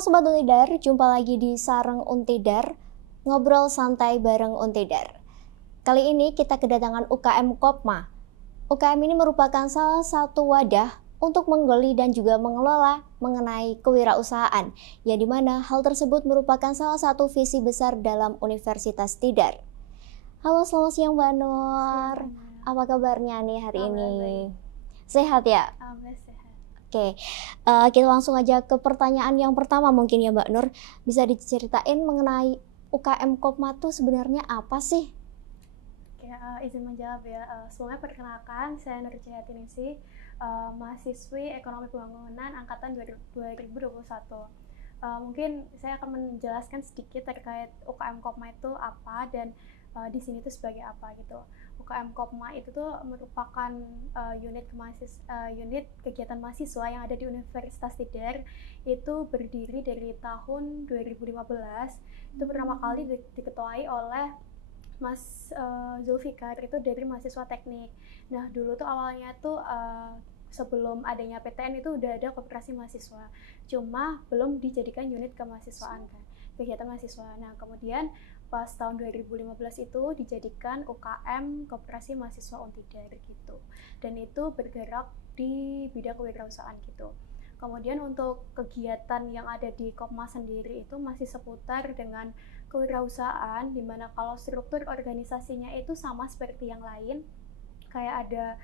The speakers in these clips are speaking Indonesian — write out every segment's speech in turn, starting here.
Halo Sobat Untidar, jumpa lagi di Sarang Untidar, ngobrol santai bareng Untidar. Kali ini kita kedatangan UKM Kopma. UKM ini merupakan salah satu wadah untuk menggali dan juga mengelola mengenai kewirausahaan, yang dimana hal tersebut merupakan salah satu visi besar dalam Universitas Tidar. Halo, selamat siang Mbak Nur. Apa kabarnya nih hari ini? Sehat ya? Alhamdulillah sehat. Oke, kita langsung aja ke pertanyaan yang pertama mungkin ya Mbak Nur. Bisa diceritain mengenai UKM Kopma itu sebenarnya apa sih? Oke, izin menjawab ya. Sebelumnya perkenalkan, saya Nur Cihayatiningsi, mahasiswi Ekonomi Pembangunan Angkatan 2021. Mungkin saya akan menjelaskan sedikit terkait UKM Kopma itu apa dan di sini itu sebagai apa gitu. UKM Kopma itu tuh merupakan unit kegiatan mahasiswa yang ada di Universitas Tidar. Itu berdiri dari tahun 2015. Itu pertama kali diketuai oleh Mas Zulfikar, itu dari mahasiswa teknik. Nah dulu tuh awalnya tuh sebelum adanya PTN itu udah ada koperasi mahasiswa, cuma belum dijadikan unit kemahasiswaan kan, kegiatan mahasiswa. Nah kemudian pas tahun 2015 itu dijadikan UKM Koperasi Mahasiswa Untidar gitu, dan itu bergerak di bidang kewirausahaan gitu. Kemudian untuk kegiatan yang ada di Kopma sendiri itu masih seputar dengan kewirausahaan, dimana kalau struktur organisasinya itu sama seperti yang lain, kayak ada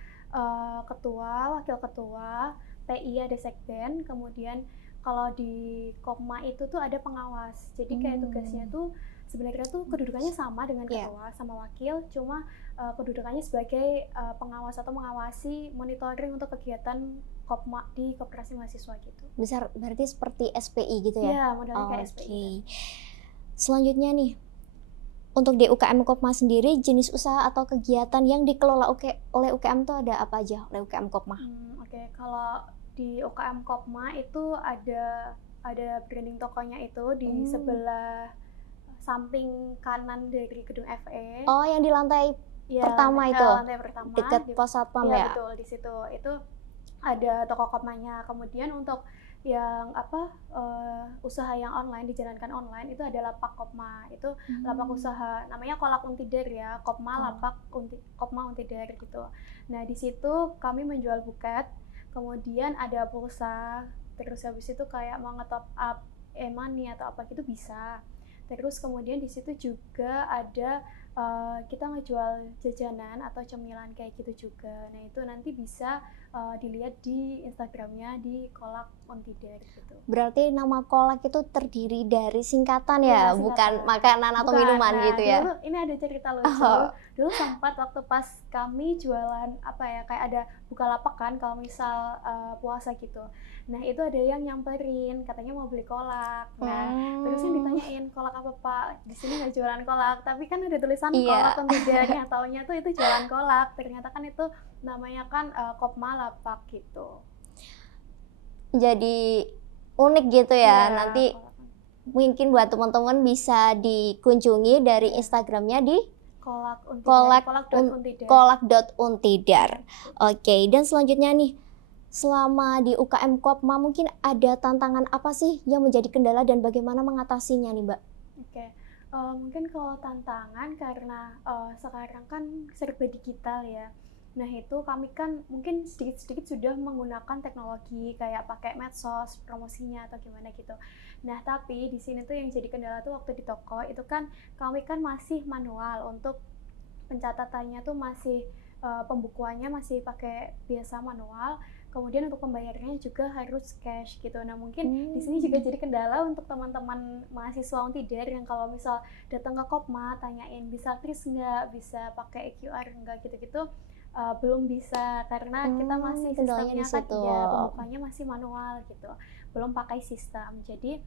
ketua, wakil ketua, PI ada sekden, kemudian kalau di Kopma itu tuh ada pengawas. Jadi kayak tugasnya tuh sebenarnya tuh kedudukannya sama dengan ketua sama wakil, cuma kedudukannya sebagai pengawas atau mengawasi monitoring untuk kegiatan Kopma di Koperasi Mahasiswa gitu. Besar berarti seperti SPI gitu ya? Iya, modelnya kayak SPI. Selanjutnya nih, untuk di UKM Kopma sendiri, jenis usaha atau kegiatan yang dikelola oleh UKM itu ada apa aja oleh UKM Kopma? Oke, kalau di UKM Kopma itu ada branding tokonya itu di sebelah samping kanan dari gedung FE. Oh, yang di lantai pertama itu? Lantai pertama. Dekat pos satpam ya? Iya betul, di situ. Itu ada toko Kopmanya. Kemudian untuk yang usaha yang online, dijalankan online, itu ada lapak Kopma. Itu lapak usaha, namanya Kolak Untidar ya, Kopma lapak Kopma Untidar gitu. Nah di situ kami menjual buket, kemudian ada pulsa, terus habis itu kayak mau nge-top up e-money atau apa gitu bisa. Terus kemudian di situ juga ada kita ngejual jajanan atau cemilan kayak gitu juga. Nah itu nanti bisa dilihat di Instagramnya di Kolak Untidar gitu. Berarti nama kolak itu terdiri dari singkatan ya, singkatan. Bukan makanan atau minuman gitu ya? Dulu ini ada cerita lucu. Dulu sempat waktu pas kami jualan kayak ada Bukalapak kan kalau misal puasa gitu. Nah itu ada yang nyamperin, katanya mau beli kolak. Nah terus yang ditanyain, kolak apa Pak? Di sini nggak jualan kolak, tapi kan ada tulisan Kolak Untidar. Taunya tuh itu jualan kolak. Ternyata kan itu namanya kan Kopma lapak gitu. Jadi unik gitu ya. Nanti mungkin buat teman-teman bisa dikunjungi dari Instagramnya di kolak.untidar. Oke, dan selanjutnya nih, selama di UKM Kopma mungkin ada tantangan apa sih yang menjadi kendala dan bagaimana mengatasinya nih Mbak? Oke. Mungkin kalau tantangan karena sekarang kan serba digital ya. Nah itu kami kan mungkin sedikit-sedikit sudah menggunakan teknologi kayak pakai medsos promosinya atau gimana gitu. Nah tapi di sini tuh yang jadi kendala tuh waktu di toko itu kan kami kan masih manual, untuk pencatatannya tuh masih pembukuannya masih pakai biasa manual. Kemudian untuk pembayarannya juga harus cash gitu. Nah mungkin di sini juga jadi kendala untuk teman-teman mahasiswa Untidar yang kalau misal datang ke Kopma tanyain bisa kris nggak, bisa pakai QR nggak gitu-gitu, belum bisa karena kita masih sistemnya kan pembukanya masih manual gitu, belum pakai sistem. Jadi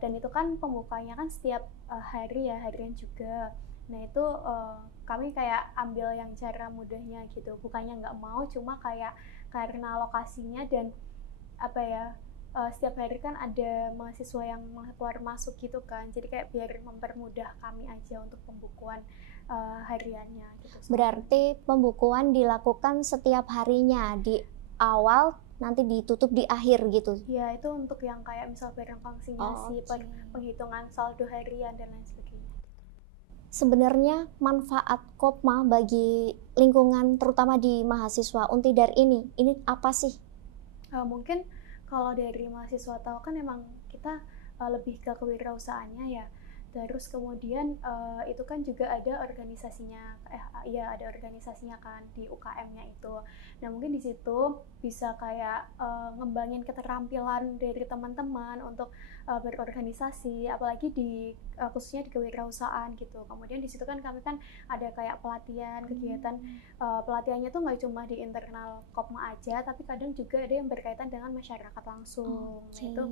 dan itu kan pembukanya kan setiap hari ya, harian juga. Nah itu kami kayak ambil yang cara mudahnya gitu, bukannya nggak mau, cuma kayak karena lokasinya dan setiap hari kan ada mahasiswa yang keluar masuk gitu kan, jadi kayak biar mempermudah kami aja untuk pembukuan hariannya gitu. Berarti pembukuan dilakukan setiap harinya di awal, nanti ditutup di akhir gitu. Ya, itu untuk yang kayak misal barang konsinyasi, Oke. penghitungan saldo harian dan lain sebagainya. Sebenarnya manfaat Kopma bagi lingkungan terutama di mahasiswa Untidar ini apa sih? Mungkin kalau dari mahasiswa tahu kan emang kita lebih ke kewirausahaannya ya. Terus kemudian itu kan juga ada organisasinya, ya ada organisasinya kan di UKM-nya itu. Nah mungkin di situ bisa kayak ngembangin keterampilan dari teman-teman untuk berorganisasi, apalagi di khususnya di kewirausahaan gitu. Kemudian di situ kan kami kan ada kayak pelatihan, kegiatan pelatihannya tuh nggak cuma di internal Kopma aja, tapi kadang juga ada yang berkaitan dengan masyarakat langsung. Nah itu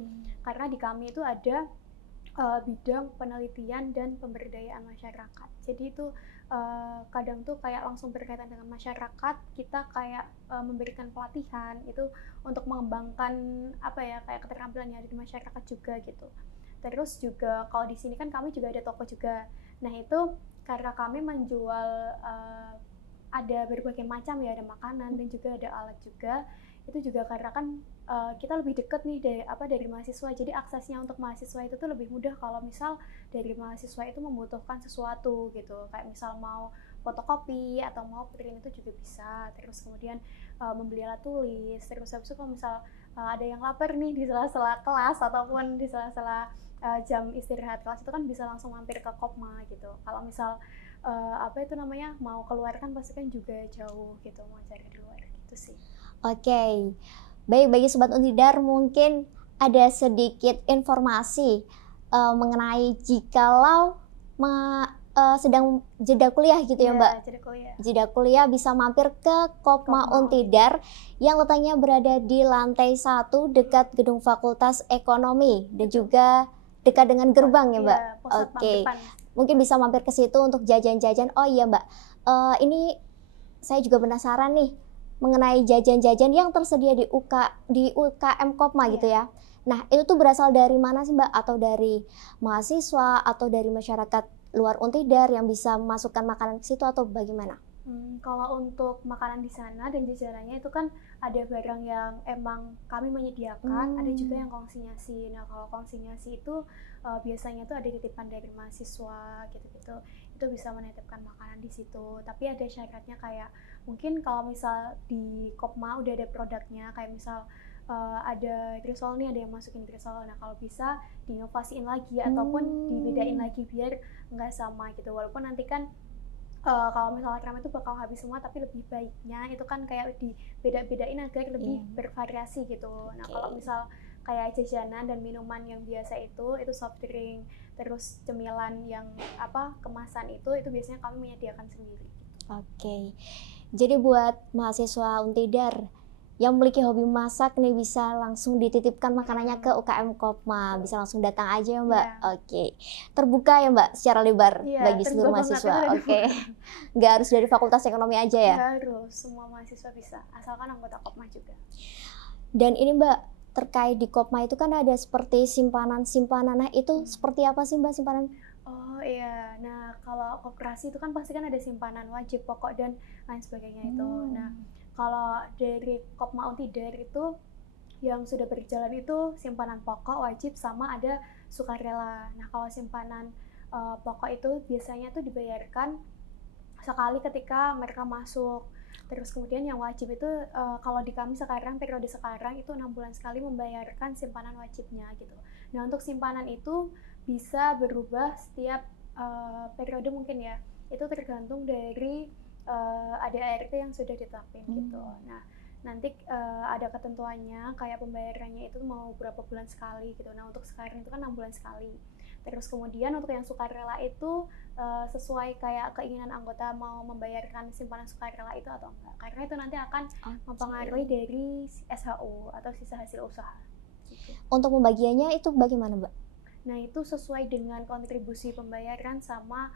karena di kami itu ada bidang penelitian dan pemberdayaan masyarakat. Jadi itu kadang tuh kayak langsung berkaitan dengan masyarakat, kita kayak memberikan pelatihan itu untuk mengembangkan apa ya kayak keterampilan yang ada di masyarakat juga gitu. Terus juga kalau di sini kan kami juga ada toko juga. Nah itu karena kami menjual ada berbagai macam ya, ada makanan dan juga ada alat juga. Itu juga karena kan kita lebih dekat nih dari mahasiswa, jadi aksesnya untuk mahasiswa itu tuh lebih mudah kalau misal dari mahasiswa itu membutuhkan sesuatu gitu, kayak misal mau fotokopi atau mau print itu juga bisa. Terus kemudian membeli alat tulis, terus habis itu kalau misal ada yang lapar nih di sela-sela kelas ataupun di sela-sela jam istirahat kelas itu kan bisa langsung mampir ke Kopma gitu. Kalau misal apa itu namanya mau keluar kan pasti kan juga jauh gitu, mau cari di luar gitu sih. Oke. Baik, bagi Sobat Untidar mungkin ada sedikit informasi mengenai jikalau sedang jeda kuliah gitu ya Mbak. Jeda kuliah bisa mampir ke Kopma Untidar yang letaknya berada di lantai 1 dekat gedung Fakultas Ekonomi dan juga dekat dengan gerbang ya Mbak. Oke. Mungkin bisa mampir ke situ untuk jajan-jajan. Oh iya Mbak, ini saya juga penasaran nih mengenai jajan-jajan yang tersedia di UKM Kopma gitu ya. Nah, itu tuh berasal dari mana sih Mbak? Atau dari mahasiswa atau dari masyarakat luar Untidar yang bisa memasukkan makanan ke situ atau bagaimana? Kalau untuk makanan di sana dan jajanannya itu kan ada barang yang emang kami menyediakan, ada juga yang konsinyasi. Nah, kalau konsinyasi itu biasanya tuh ada titipan dari mahasiswa gitu-gitu. Itu bisa menitipkan makanan di situ. Tapi ada syaratnya kayak mungkin kalau misal di Kopma udah ada produknya, kayak misal ada risol nih, ada yang masukin risol. Nah, kalau bisa diinovasiin lagi ataupun dibedain lagi biar nggak sama gitu. Walaupun nanti kan kalau misalnya krem itu bakal habis semua, tapi lebih baiknya itu kan kayak dibeda-bedain agar lebih bervariasi gitu. Nah, kalau misal kayak jajanan dan minuman yang biasa itu soft drink, terus cemilan yang kemasan itu biasanya kami menyediakan sendiri. Oke. Jadi buat mahasiswa Untidar yang memiliki hobi masak nih bisa langsung dititipkan makanannya ke UKM Kopma, bisa langsung datang aja ya Mbak. Oke. Terbuka ya Mbak secara lebar bagi seluruh mahasiswa. Oke. Nggak harus dari Fakultas Ekonomi aja ya? Nggak harus, semua mahasiswa bisa, asalkan anggota Kopma juga. Dan ini Mbak, terkait di Kopma itu kan ada seperti simpanan-simpanan. Nah itu seperti apa sih Mbak simpanan? Oh iya, nah kalau koperasi itu kan pasti kan ada simpanan wajib pokok dan lain sebagainya itu. Nah kalau dari Kopma Untidar itu yang sudah berjalan itu simpanan pokok wajib sama ada sukarela. Nah kalau simpanan pokok itu biasanya tuh dibayarkan sekali ketika mereka masuk. Terus kemudian yang wajib itu kalau di kami sekarang, periode sekarang itu 6 bulan sekali membayarkan simpanan wajibnya gitu. Nah untuk simpanan itu bisa berubah setiap periode mungkin ya. Itu tergantung dari ADART yang sudah ditetapin gitu. Nah nanti ada ketentuannya kayak pembayarannya itu mau berapa bulan sekali gitu. Nah untuk sekarang itu kan 6 bulan sekali. Terus kemudian untuk yang sukarela itu sesuai kayak keinginan anggota mau membayarkan simpanan sukarela itu atau enggak. Karena itu nanti akan mempengaruhi dari SHU atau sisa hasil usaha. Gitu. Untuk pembagiannya itu bagaimana Mbak? Nah itu sesuai dengan kontribusi pembayaran sama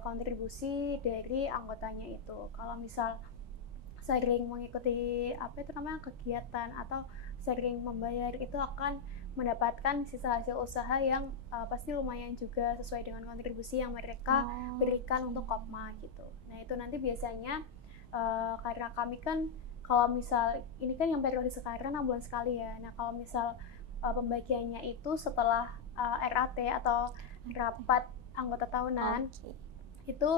kontribusi dari anggotanya itu. Kalau misal sering mengikuti kegiatan atau sering membayar itu akan mendapatkan sisa hasil usaha yang pasti lumayan juga sesuai dengan kontribusi yang mereka berikan untuk Kopma gitu. Nah itu nanti biasanya karena kami kan kalau misal ini kan yang periode sekarang 6 bulan sekali ya. Nah kalau misal pembagiannya itu setelah RAT atau rapat anggota tahunan, itu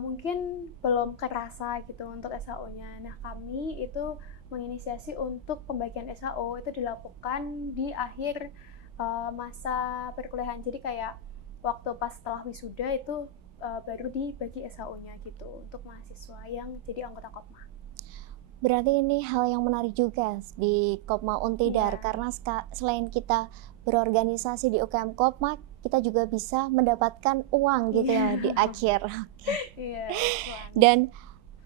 mungkin belum kerasa gitu untuk SHO-nya. Nah kami itu menginisiasi untuk pembagian SHO itu dilakukan di akhir masa perkuliahan. Jadi kayak waktu pas setelah wisuda itu baru dibagi SHO-nya gitu untuk mahasiswa yang jadi anggota Kopma. Berarti ini hal yang menarik juga di Kopma Untidar, karena selain kita berorganisasi di UKM Kopma, kita juga bisa mendapatkan uang gitu ya di akhir. Dan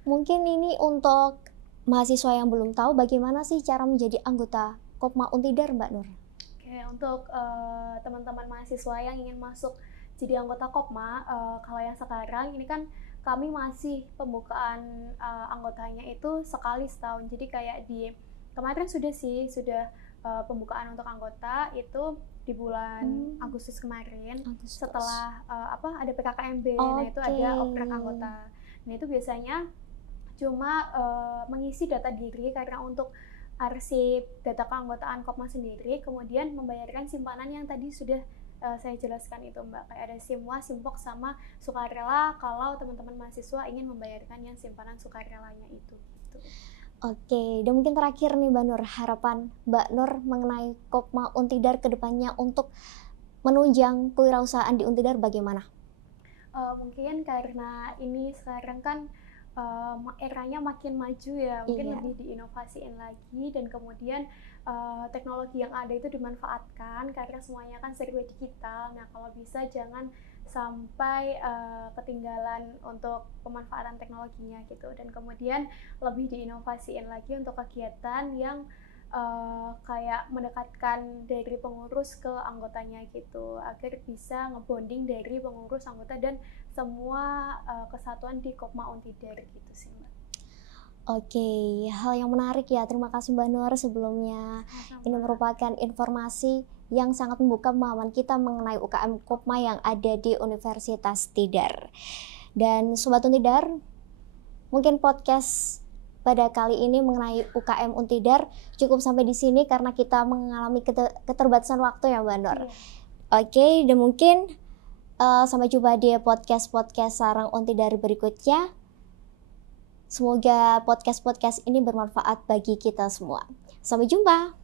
mungkin ini untuk mahasiswa yang belum tahu bagaimana sih cara menjadi anggota Kopma Untidar, Mbak Nur? Oke, untuk teman-teman mahasiswa yang ingin masuk jadi anggota Kopma, kalau yang sekarang ini kan kami masih pembukaan anggotanya itu sekali setahun. Jadi kayak di kemarin sudah pembukaan untuk anggota itu di bulan Agustus kemarin. Setelah ada PKKMB. Nah itu ada oprek anggota. Nah itu biasanya cuma mengisi data diri, karena untuk arsip data keanggotaan Kopma sendiri, kemudian membayarkan simpanan yang tadi sudah saya jelaskan itu Mbak, kayak ada Simwa, Simpok, sama sukarela kalau teman-teman mahasiswa ingin membayarkan yang simpanan sukarelanya itu gitu. Oke, dan mungkin terakhir nih Mbak Nur, harapan Mbak Nur mengenai Kopma Untidar ke depannya untuk menunjang kewirausahaan di Untidar bagaimana? Mungkin karena ini sekarang kan eranya makin maju ya, mungkin lebih diinovasiin lagi, dan kemudian teknologi yang ada itu dimanfaatkan karena semuanya kan serba digital. Nah kalau bisa jangan sampai ketinggalan untuk pemanfaatan teknologinya gitu, dan kemudian lebih diinovasiin lagi untuk kegiatan yang kayak mendekatkan dari pengurus ke anggotanya gitu, agar bisa ngebonding dari pengurus, anggota, dan semua kesatuan di Kopma Untidar gitu sih Mbak. Oke, hal yang menarik ya. Terima kasih Mbak Nur sebelumnya. Ini merupakan informasi yang sangat membuka pemahaman kita mengenai UKM Kopma yang ada di Universitas Tidar. Dan Sobat Untidar, mungkin podcast pada kali ini mengenai UKM Untidar cukup sampai di sini karena kita mengalami keterbatasan waktu ya Mbak Nur. Oke, dan mungkin sampai jumpa di podcast Sarang Untidar berikutnya. Semoga podcast ini bermanfaat bagi kita semua. Sampai jumpa.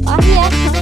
Udah, ya.